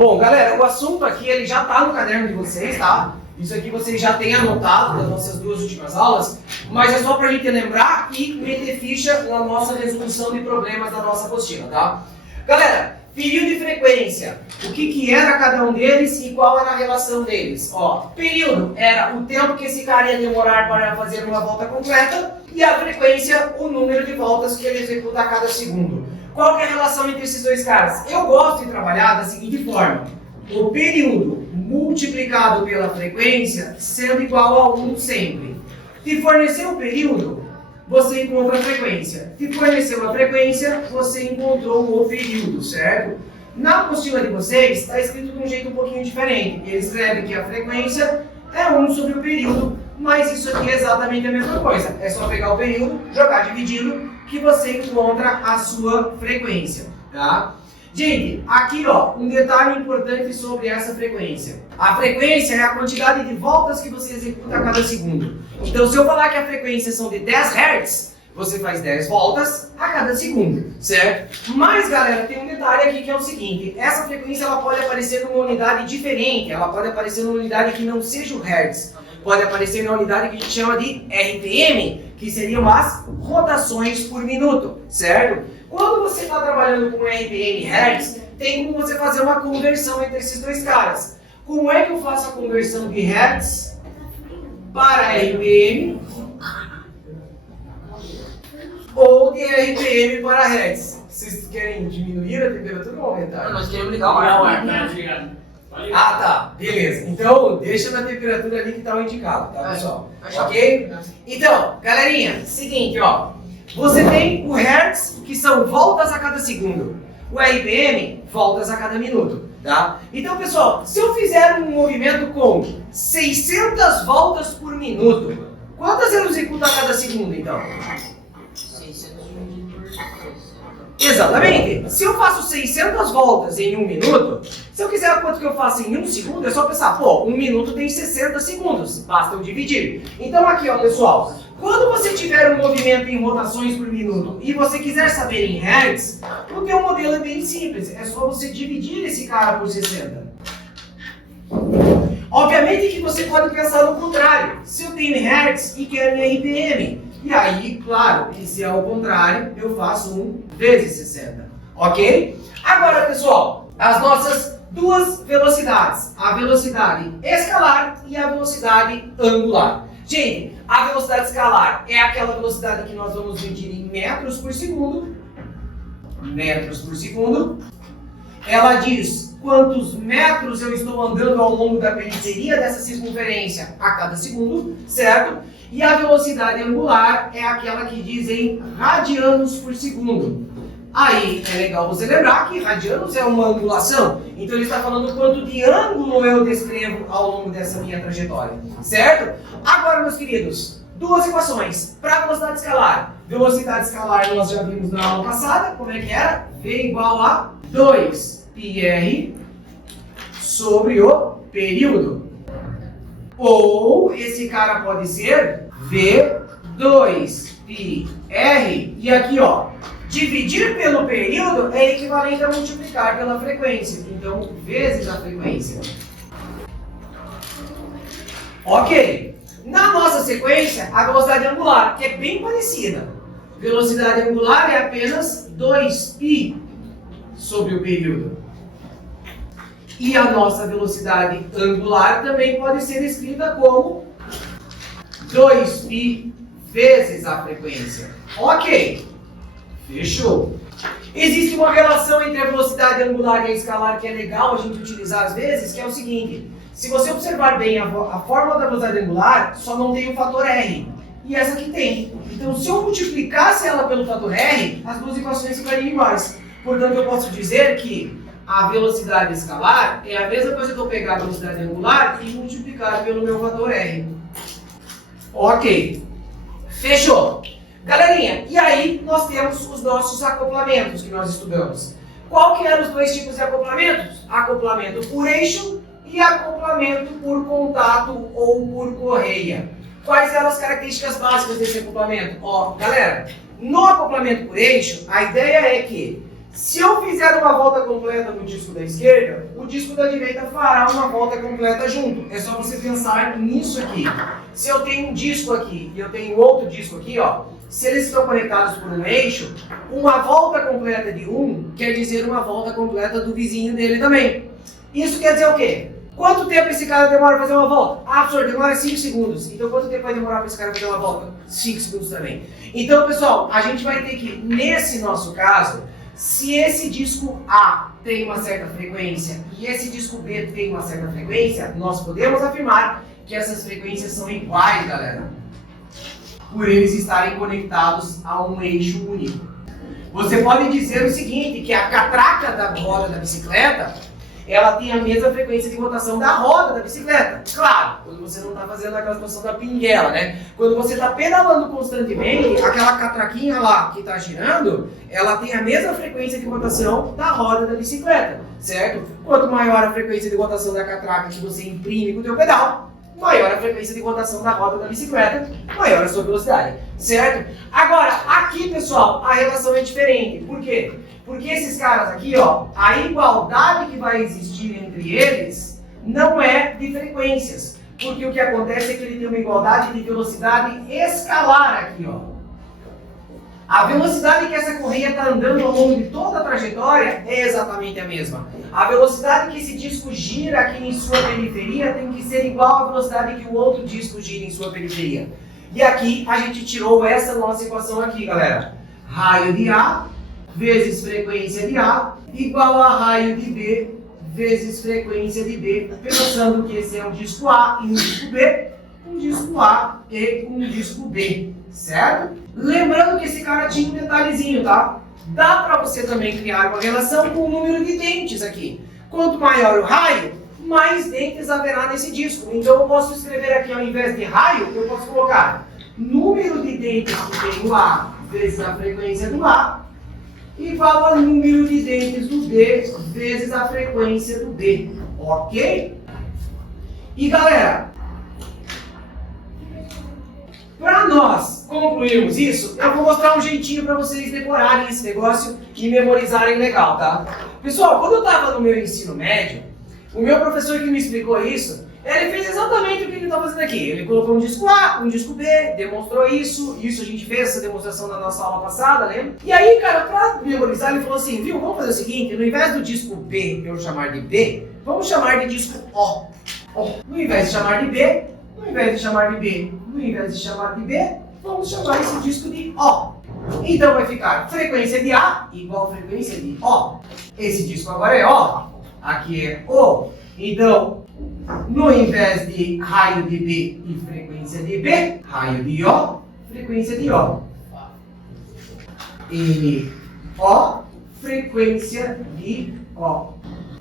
Bom, galera, o assunto aqui ele já está no caderno de vocês, tá? Isso aqui vocês já têm anotado das nossas duas últimas aulas, mas é só para a gente lembrar e meter ficha na nossa resolução de problemas da nossa apostila, tá? Galera, período e frequência. O que era cada um deles e qual era a relação deles? Ó, período era o tempo que esse cara ia demorar para fazer uma volta completa e a frequência, o número de voltas que ele executa a cada segundo. Qual que é a relação entre esses dois caras? Eu gosto de trabalhar da seguinte forma. O período multiplicado pela frequência sendo igual a 1 sempre. Se fornecer o período, você encontra a frequência. Se forneceu a frequência, você encontrou o período, certo? Na apostila de vocês, está escrito de um jeito um pouquinho diferente. Ele escreve que a frequência é 1 sobre o período, mas isso aqui é exatamente a mesma coisa. É só pegar o período, jogar dividido, que você encontra a sua frequência, tá? Gente, aqui ó, um detalhe importante sobre essa frequência. A frequência é a quantidade de voltas que você executa a cada segundo. Então, se eu falar que a frequência são de 10 Hz, você faz 10 voltas a cada segundo, certo? Mas, galera, tem um detalhe aqui que é o seguinte. Essa frequência ela pode aparecer numa unidade diferente. Ela pode aparecer numa unidade que não seja o Hertz. Pode aparecer na unidade que a gente chama de RPM, que seriam as rotações por minuto, certo? Quando você está trabalhando com RPM e Hertz, tem como você fazer uma conversão entre esses dois caras. Como é que eu faço a conversão de Hertz para RPM ou de RPM para Hertz? Vocês querem diminuir a temperatura ou aumentar? Não, nós queremos ligar o ar. Ah, tá. Beleza. Então, deixa na temperatura ali que está o indicado, tá, pessoal? Ok? Então, galerinha, seguinte, ó. Você tem o Hertz, que são voltas a cada segundo. O RPM, voltas a cada minuto, tá? Então, pessoal, se eu fizer um movimento com 600 voltas por minuto, quantas eu executo a cada segundo, então? 600 dividido por 600. Exatamente. Se eu faço 600 voltas em 1 minuto, se eu quiser quanto que eu faço em 1 segundo, é só pensar, pô, 1 minuto tem 60 segundos, basta eu dividir. Então aqui, ó, pessoal, quando você tiver um movimento em rotações por minuto e você quiser saber em Hertz, o teu modelo é bem simples, é só você dividir esse cara por 60. Obviamente que você pode pensar no contrário, se eu tenho Hertz e quero em RPM, e aí, claro, que se é o contrário, eu faço 1 vezes 60, ok? Agora, pessoal, as nossas duas velocidades, a velocidade escalar e a velocidade angular. Gente, a velocidade escalar é aquela velocidade que nós vamos medir em metros por segundo. Metros por segundo. Ela diz quantos metros eu estou andando ao longo da periferia dessa circunferência a cada segundo, certo? E a velocidade angular é aquela que diz em radianos por segundo. Aí é legal você lembrar que radianos é uma angulação, então ele está falando quanto de ângulo eu descrevo ao longo dessa minha trajetória, certo? Agora, meus queridos, duas equações para a velocidade escalar. Velocidade escalar nós já vimos na aula passada, como é que era? V igual a 2πr sobre o período. Ou esse cara pode ser V2πr, e aqui ó, dividir pelo período é equivalente a multiplicar pela frequência, então vezes a frequência. Ok, na nossa sequência, a velocidade angular, que é bem parecida. Velocidade angular é apenas 2π sobre o período. E a nossa velocidade angular também pode ser escrita como 2π vezes a frequência. Ok, fechou. Existe uma relação entre a velocidade angular e a escalar que é legal a gente utilizar às vezes, que é o seguinte. Se você observar bem a fórmula da velocidade angular, só não tem o fator R. E essa aqui tem. Então, se eu multiplicasse ela pelo fator R, as duas equações ficariam iguais. Portanto, eu posso dizer que a velocidade escalar é a mesma coisa que eu pegar a velocidade angular e multiplicar pelo meu fator R. Ok. Fechou. Galerinha, e aí nós temos os nossos acoplamentos que nós estudamos. Qual que eram os dois tipos de acoplamentos? Acoplamento por eixo e acoplamento por contato ou por correia. Quais eram as características básicas desse acoplamento? Ó, galera, no acoplamento por eixo, a ideia é que Se eu fizer uma volta completa no disco da esquerda, o disco da direita fará uma volta completa junto. É só você pensar nisso aqui. Se eu tenho um disco aqui e eu tenho outro disco aqui, ó, se eles estão conectados por um eixo, uma volta completa de um quer dizer uma volta completa do vizinho dele também. Isso quer dizer o quê? Quanto tempo esse cara demora para fazer uma volta? Ah, professor, demora 5 segundos. Então quanto tempo vai demorar para esse cara fazer uma volta? 5 segundos também. Então, pessoal, a gente vai ter que, nesse nosso caso, se esse disco A tem uma certa frequência e esse disco B tem uma certa frequência, nós podemos afirmar que essas frequências são iguais, galera, por eles estarem conectados a um eixo único. Você pode dizer o seguinte, que a catraca da roda da bicicleta, ela tem a mesma frequência de rotação da roda da bicicleta. Claro, quando você não está fazendo aquela situação da pinguela, né? Quando você está pedalando constantemente, aquela catraquinha lá que está girando, ela tem a mesma frequência de rotação da roda da bicicleta, certo? Quanto maior a frequência de rotação da catraca que você imprime com o teu pedal, maior a frequência de rotação da roda da bicicleta, maior a sua velocidade, certo? Agora, aqui, pessoal, a relação é diferente. Por quê? Porque esses caras aqui, ó, a igualdade que vai existir entre eles não é de frequências. Porque o que acontece é que ele tem uma igualdade de velocidade escalar aqui, ó. A velocidade que essa correia está andando ao longo de toda a trajetória é exatamente a mesma. A velocidade que esse disco gira aqui em sua periferia tem que ser igual à velocidade que o outro disco gira em sua periferia. E aqui a gente tirou essa nossa equação aqui, galera. Raio de A vezes frequência de A igual a raio de B vezes frequência de B, pensando que esse é um disco A e um disco B, um disco A e um disco B, certo? Lembrando que esse cara tinha um detalhezinho, tá? Dá para você também criar uma relação com o número de dentes aqui. Quanto maior o raio, mais dentes haverá nesse disco. Então eu posso escrever aqui, ao invés de raio, eu posso colocar número de dentes que tem o A vezes a frequência do A igual a número de dentes do B vezes a frequência do B, ok? E galera, para nós concluirmos isso, eu vou mostrar um jeitinho para vocês decorarem esse negócio e memorizarem legal, tá? Pessoal, quando eu estava no meu ensino médio, o meu professor que me explicou isso, ele fez exatamente o que ele está fazendo aqui. Ele colocou um disco A, um disco B, demonstrou isso a gente fez essa demonstração na nossa aula passada, lembra? E aí, cara, para memorizar, ele falou assim, viu, vamos fazer o seguinte, no invés do disco B eu chamar de B, vamos chamar de disco O. No invés de chamar de B, no invés de chamar de B, no invés de chamar de B, vamos chamar esse disco de O. Então vai ficar frequência de A igual frequência de O. Esse disco agora é O, aqui é O. Então, no invés de raio de B e frequência de B, raio de O, frequência de O. N, O, frequência de O.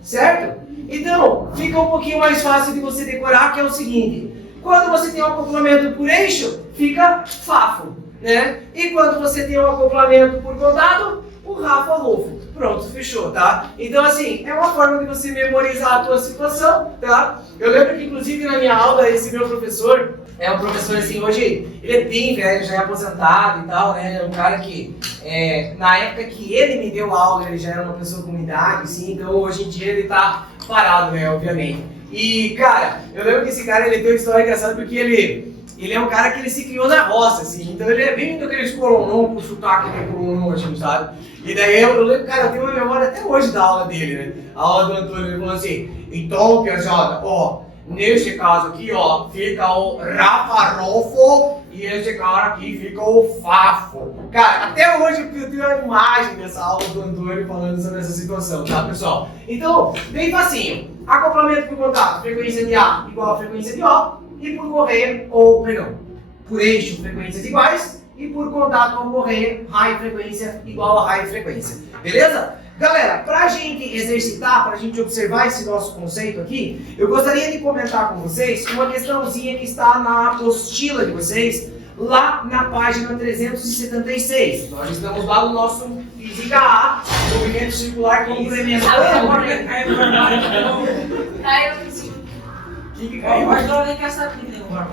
Certo? Então, fica um pouquinho mais fácil de você decorar, que é o seguinte. Quando você tem um acoplamento por eixo, fica Fafo, né? E quando você tem um acoplamento por condado, o Rafa-Rufo. Pronto, fechou, tá? Então, assim, é uma forma de você memorizar a tua situação, tá? Eu lembro que, inclusive, na minha aula, esse meu professor, é um professor, assim, hoje, ele é bem velho, já é aposentado e tal, né? Ele é um cara que, na época que ele me deu aula, ele já era uma pessoa com idade, assim, então, hoje em dia, ele tá parado, né, obviamente. E, cara, eu lembro que esse cara, ele tem uma história engraçada, porque ele é um cara que ele se criou na roça, assim, então ele é bem daqueles colonon, com sotaque de colonon, assim, sabe? E daí eu lembro, cara, eu tenho uma memória até hoje da aula dele, né? A aula do Antônio, ele falou assim, então, piazada, ó, nesse caso aqui, ó, fica o Rafa-Rofo e esse cara aqui fica o Fafo. Cara, até hoje eu tenho uma imagem dessa aula do Antônio falando sobre essa situação, tá, pessoal? Então, bem facinho. Acoplamento por contato, frequência de A igual a frequência de O, e por correia, ou, perdão, por eixo, frequências iguais, e por contato ou correia, raio frequência igual a raio frequência. Beleza? Galera, pra gente exercitar, pra gente observar esse nosso conceito aqui, eu gostaria de comentar com vocês uma questãozinha que está na apostila de vocês, lá na página 376. Nós estamos lá no nosso Física A, movimento circular complementar. Caiu em cima. O que caiu? Mas eu nem quero saber de derrubar.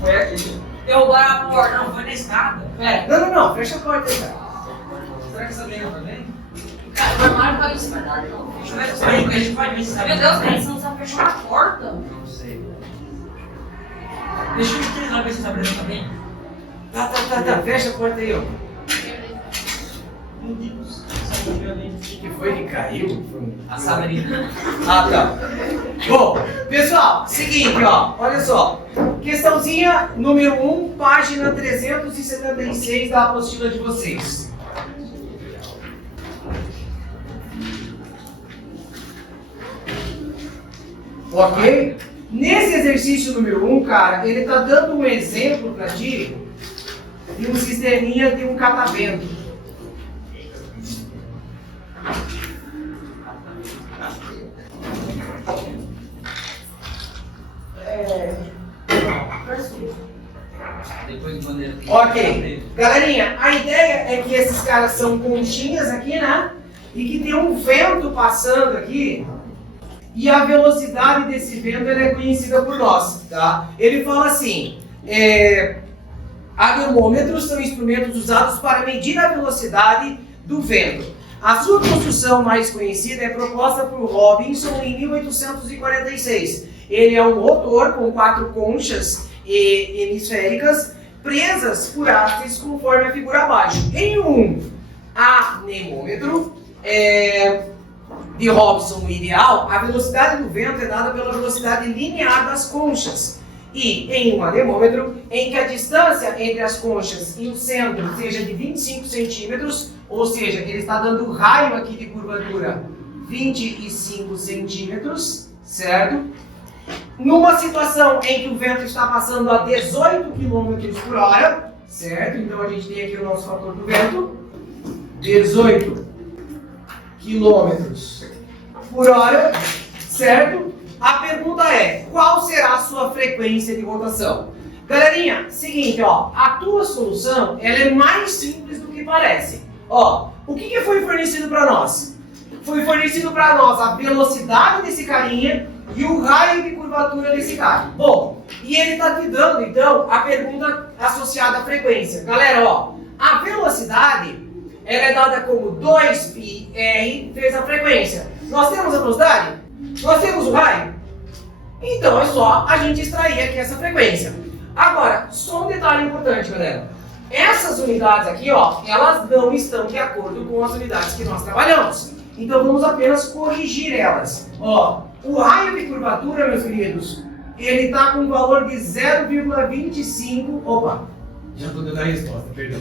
Foi aqui. Derrubaram a porta, não foi na escada. Não, fecha a porta aí, cara. que essa briga também? Cara, o armário tá em cima da não. A gente vai ver se sabe. Meu Deus, cara, você não sabe fechar a porta? Não sei. Deixa eu utilizar pra esse sabrina também. Tá. Fecha a porta aí, ó. Meu Deus. Essa briga ali. O que foi que caiu? A sabrina. Ah, tá. Bom, pessoal, seguinte, ó. Olha só. Questãozinha número 1, página 376 da apostila de vocês. Ok? Nesse exercício número 1, cara, ele tá dando um exemplo pra ti de um sisteminha de um catavento. Depois de bandeira. Ok. Galerinha, a ideia é que esses caras são conchinhas aqui, né? E que tem um vento passando aqui. E a velocidade desse vento ela é conhecida por nós, tá? Ele fala assim, anemômetros são instrumentos usados para medir a velocidade do vento. A sua construção mais conhecida é proposta por Robinson em 1846. Ele é um rotor com 4 conchas hemisféricas presas por hastes conforme a figura abaixo. Em um anemômetro de Robinson ideal, a velocidade do vento é dada pela velocidade linear das conchas. E em um anemômetro, em que a distância entre as conchas e o centro seja de 25 centímetros, ou seja, ele está dando raio aqui de curvatura 25 centímetros, certo? Numa situação em que o vento está passando a 18 km por hora, certo? Então a gente tem aqui o nosso fator do vento, 18 km por hora, certo? A pergunta é, qual será a sua frequência de rotação? Galerinha, seguinte, ó, a tua solução ela é mais simples do que parece. Ó, o que foi fornecido para nós? Foi fornecido para nós a velocidade desse carinha e o raio de curvatura desse cara. Bom, e ele está te dando, então, a pergunta associada à frequência. Galera, ó, a velocidade ela é dada como 2πr vezes a frequência. Nós temos a velocidade? Nós temos o raio? Então é só a gente extrair aqui essa frequência. Agora, só um detalhe importante, galera. Essas unidades aqui, ó, elas não estão de acordo com as unidades que nós trabalhamos. Então vamos apenas corrigir elas. Ó, o raio de curvatura, meus queridos, ele está com um valor de 0,25. Opa, já estou dando a resposta, perdão.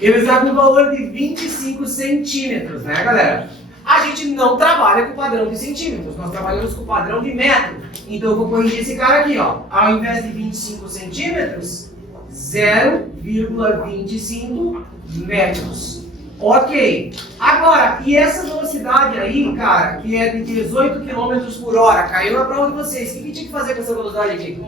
Ele está com um valor de 25 centímetros, né, galera? A gente não trabalha com o padrão de centímetros, nós trabalhamos com o padrão de metro. Então eu vou corrigir esse cara aqui, ó. Ao invés de 25 centímetros, 0,25 metros. Ok. Agora, e essa velocidade aí, cara, que é de 18 km por hora, caiu na prova de vocês. O que tinha que fazer com essa velocidade aqui?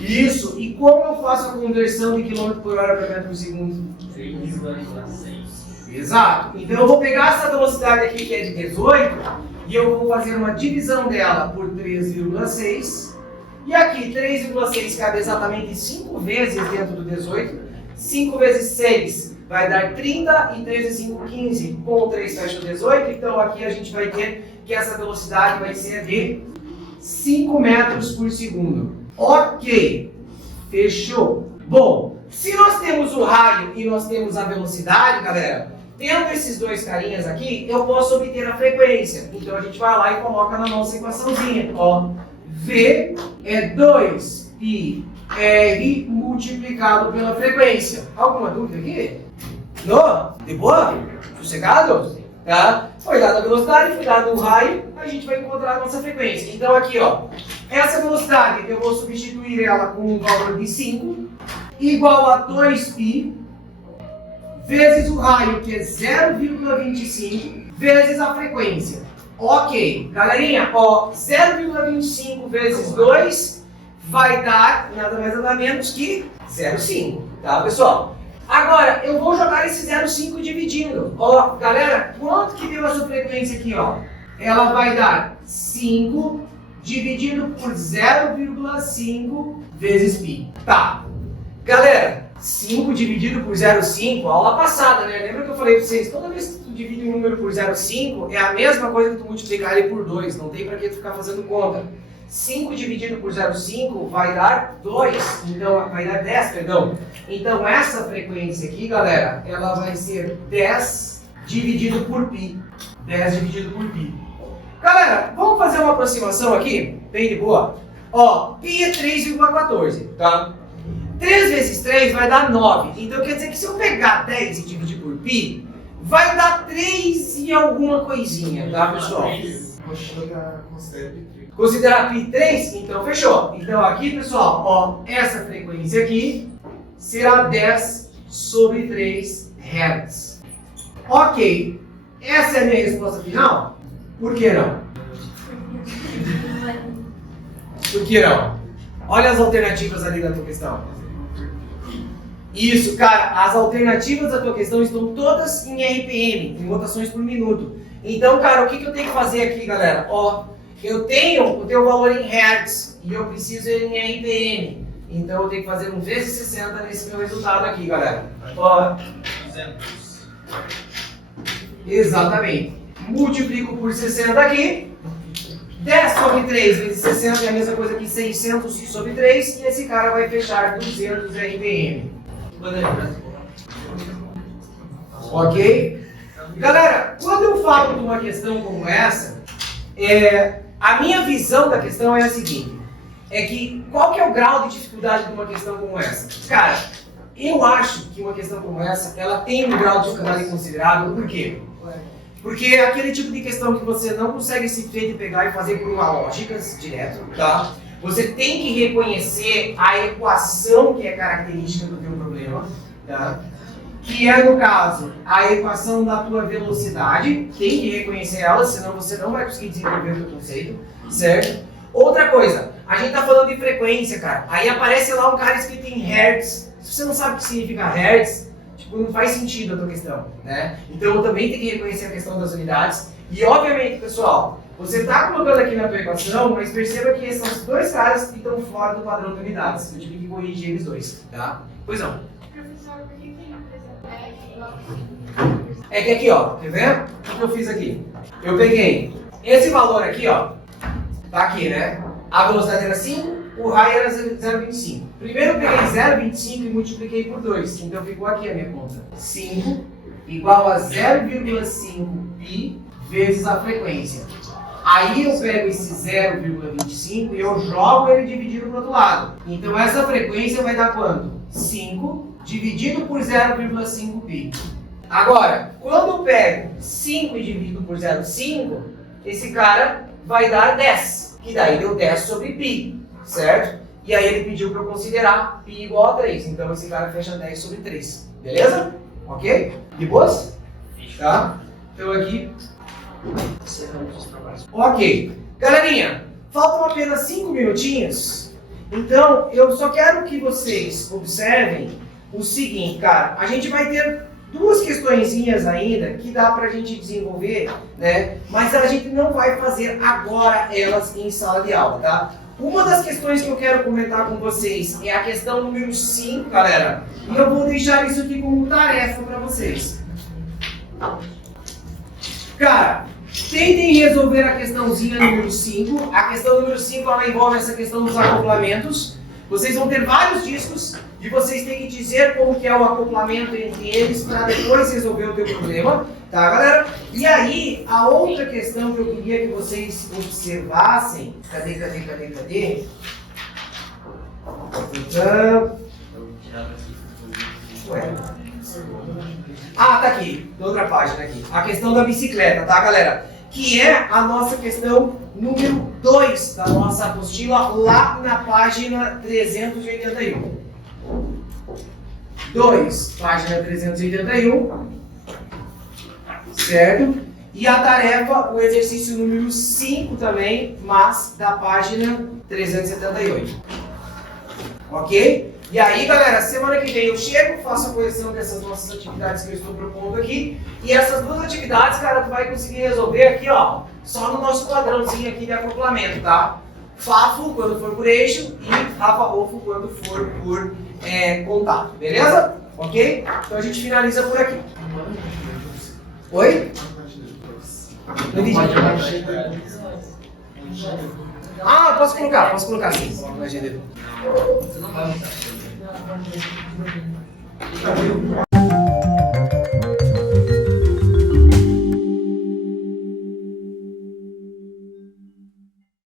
Isso. E como eu faço a conversão de quilômetro por hora para metro por segundo? 3,6. Exato. Então eu vou pegar essa velocidade aqui que é de 18 e eu vou fazer uma divisão dela por 3,6. E aqui 3,6 cabe exatamente 5 vezes dentro do 18. 5 vezes 6 vai dar 30 e 3 vezes 5, 15. Com o 3 fecha o 18. Então aqui a gente vai ter que essa velocidade vai ser de 5 metros por segundo. Ok. Fechou. Bom, se nós temos o raio e nós temos a velocidade, galera, tendo esses dois carinhas aqui, eu posso obter a frequência. Então a gente vai lá e coloca na nossa equaçãozinha. Ó, V é 2πr multiplicado pela frequência. Alguma dúvida aqui? Não? De boa? Sossegado? Tá? Foi dada a velocidade, foi dado o raio, a gente vai encontrar a nossa frequência. Então aqui, ó, essa velocidade eu vou substituir ela com um valor de 5, igual a 2π vezes o raio, que é 0,25, vezes a frequência. Ok, galerinha, ó, 0,25 vezes 2 vai dar nada mais nada menos que 0,5, tá, pessoal? Agora, eu vou jogar esse 0,5 dividindo. Ó, galera, quanto que deu essa frequência aqui, ó? Ela vai dar 5 dividido por 0,5 vezes π. Tá. Galera, 5 dividido por 0,5, aula passada, né? Lembra que eu falei para vocês, toda vez que tu divide um número por 0,5, é a mesma coisa que tu multiplicar ele por 2, não tem para que tu ficar fazendo conta. 5 dividido por 0,5 vai dar 2, então vai dar 10, perdão. Então essa frequência aqui, galera, ela vai ser 10 dividido por π. 10 dividido por π. Galera, vamos fazer uma aproximação aqui, bem de boa. Ó, π é 3,14, tá? 3 vezes 3 vai dar 9. Então quer dizer que se eu pegar 10 e dividir por π, vai dar 3 e alguma coisinha, tá, pessoal? Considerar π 3? Então fechou. Então aqui, pessoal, ó, essa frequência aqui será 10 sobre 3 Hz. Ok, essa é a minha resposta final? Por que não? Por que não? Olha as alternativas ali da tua questão. Isso, cara, as alternativas da tua questão estão todas em RPM, em rotações por minuto. Então, cara, o que eu tenho que fazer aqui, galera? Ó, eu tenho o teu valor em Hertz e eu preciso ele em RPM. Então eu tenho que fazer um vezes 60 nesse meu resultado aqui, galera. Ó, 200. exatamente. Multiplico por 60 aqui. 10 sobre 3 vezes 60 é a mesma coisa que 600 sobre 3. E esse cara vai fechar 200 RPM. Ok? Galera, quando eu falo de uma questão como essa, a minha visão da questão é a seguinte. É que, qual que é o grau de dificuldade de uma questão como essa? Cara, eu acho que uma questão como essa, ela tem um grau de dificuldade considerável. Por quê? Porque é aquele tipo de questão que você não consegue simplesmente pegar e fazer por uma lógica direto, tá? Você tem que reconhecer a equação que é característica do teu problema, tá? Que é, no caso, a equação da tua velocidade. Tem que reconhecer ela, senão você não vai conseguir desenvolver o teu conceito, certo? Outra coisa, a gente tá falando de frequência, cara. Aí aparece lá um cara escrito em Hertz. Se você não sabe o que significa Hertz, tipo, não faz sentido a tua questão, né? Então eu também tenho que reconhecer a questão das unidades. E obviamente, pessoal, você está colocando aqui na tua equação, mas perceba que esses são os dois caras que estão fora do padrão de unidades. Eu tive que corrigir eles dois, tá? Pois não. Professor, por que tem É que aqui, ó, quer ver? O que eu fiz aqui? Eu peguei esse valor aqui, ó, tá aqui, né? A velocidade era 5, o raio era 0,25. Primeiro eu peguei 0,25 e multipliquei por 2, então ficou aqui a minha conta. 5 igual a 0,5 π vezes a frequência. Aí eu pego esse 0,25 e eu jogo ele dividido para o outro lado. Então essa frequência vai dar quanto? 5 dividido por 0,5 π. Agora, quando eu pego 5 e divido por 0,5, esse cara vai dar 10, que daí deu 10 sobre π, certo? E aí ele pediu para eu considerar π igual a 3, então esse cara fecha 10 sobre 3, beleza? Ok? De boas? Tá? Então aqui... Ok. Galerinha, faltam apenas 5 minutinhos, então eu só quero que vocês observem o seguinte, cara, a gente vai ter duas questõezinhas ainda que dá pra gente desenvolver, né? Mas a gente não vai fazer agora elas em sala de aula, tá? Uma das questões que eu quero comentar com vocês é a questão número 5, galera. E eu vou deixar isso aqui como tarefa pra vocês. Cara, tentem resolver a questãozinha número 5. A questão número 5 ela envolve essa questão dos acoplamentos. Vocês vão ter vários discos e vocês têm que dizer como que é o acoplamento entre eles para depois resolver o teu problema, tá, galera? E aí, a outra questão que eu queria que vocês observassem... Cadê? Ué. Ah, tá aqui, na outra página aqui. A questão da bicicleta, tá, galera? Que é a nossa questão número 2 da nossa apostila, lá na página 381. 2, página 381, certo? E a tarefa, o exercício número 5 também, mas da página 378. Ok? E aí, galera, semana que vem eu chego, faço a correção dessas nossas atividades que eu estou propondo aqui. E essas duas atividades, cara, tu vai conseguir resolver aqui, ó, só no nosso padrãozinho aqui de acoplamento, tá? Fafo quando for por eixo e Rafa Rolfo quando for por contato, beleza? Ok? Então a gente finaliza por aqui. Oi? Não entendi. Ah, posso colocar sim. Coloco na agenda. Você não vai mostrar.